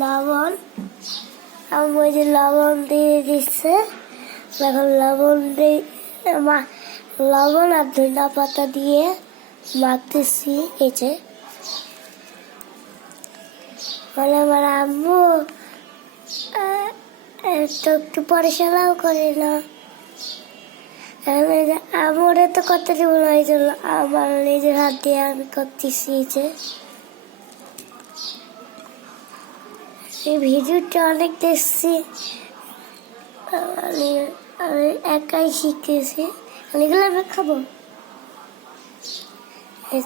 লবণ। আমি ওই যে লবণ দিয়ে দিচ্ছে। এখন লবণ দিয়ে লবণ আর পাতা দিয়ে মাখতেছি এই বলে আমার আম্মু আহ, একটু পড়াশোনাও করে না। আমি যে তো করতে দেবো না এই জন্য আমার নিজের হাত দিয়ে আমি করতেছি যে। এই ভিডিওটা অনেক দেখছি। আমি আমি একাই শিখেছি এগুলো আমি খাব। এই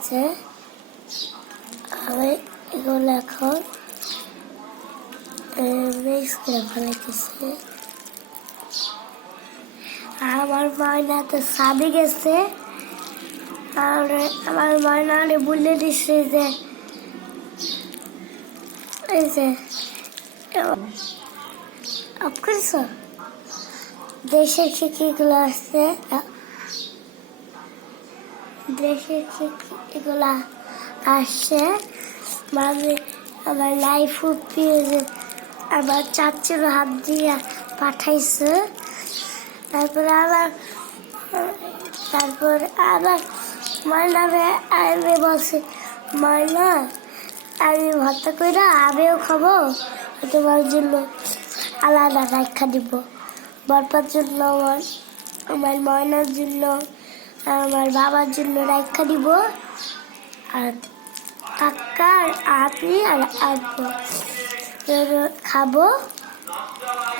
আমি এগুলো এখন আমার ময়না তো সাদে গেছে। আর আমার ময়না বলে দিচ্ছে যে, এই যে দেশের শিক্ষিগুলো আসছে দেশের শিক্ষিগুলো আসছে মানে আমার লাইফ পেয়ে আমার চাচির হাত দিয়ে পাঠাইছে তারপরে আবার তারপর আবার ময়নারে আমি বলছি ময়না আমি ভর্তা করে আমিও খাব। তোমার জন্য আলাদা রাখা দিব। বরপার জন্য আমার আমার ময়নার জন্য আমার বাবার জন্য রাখা দিব। আর কাকা আর আপনি আর আব্বু। খাব।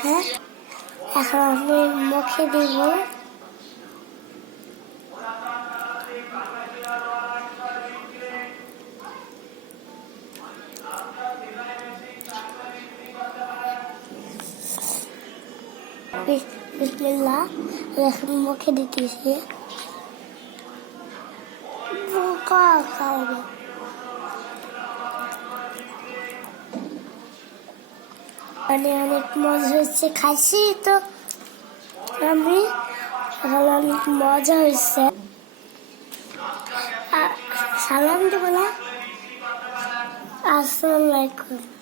হ্যাঁ? এখন আমি মুখে দিব। মানে অনেক মজা হয়েছে খাইছি তো আমি। অনেক মজা হয়েছে সালাম দেবো না। আসসালামু আলাইকুম।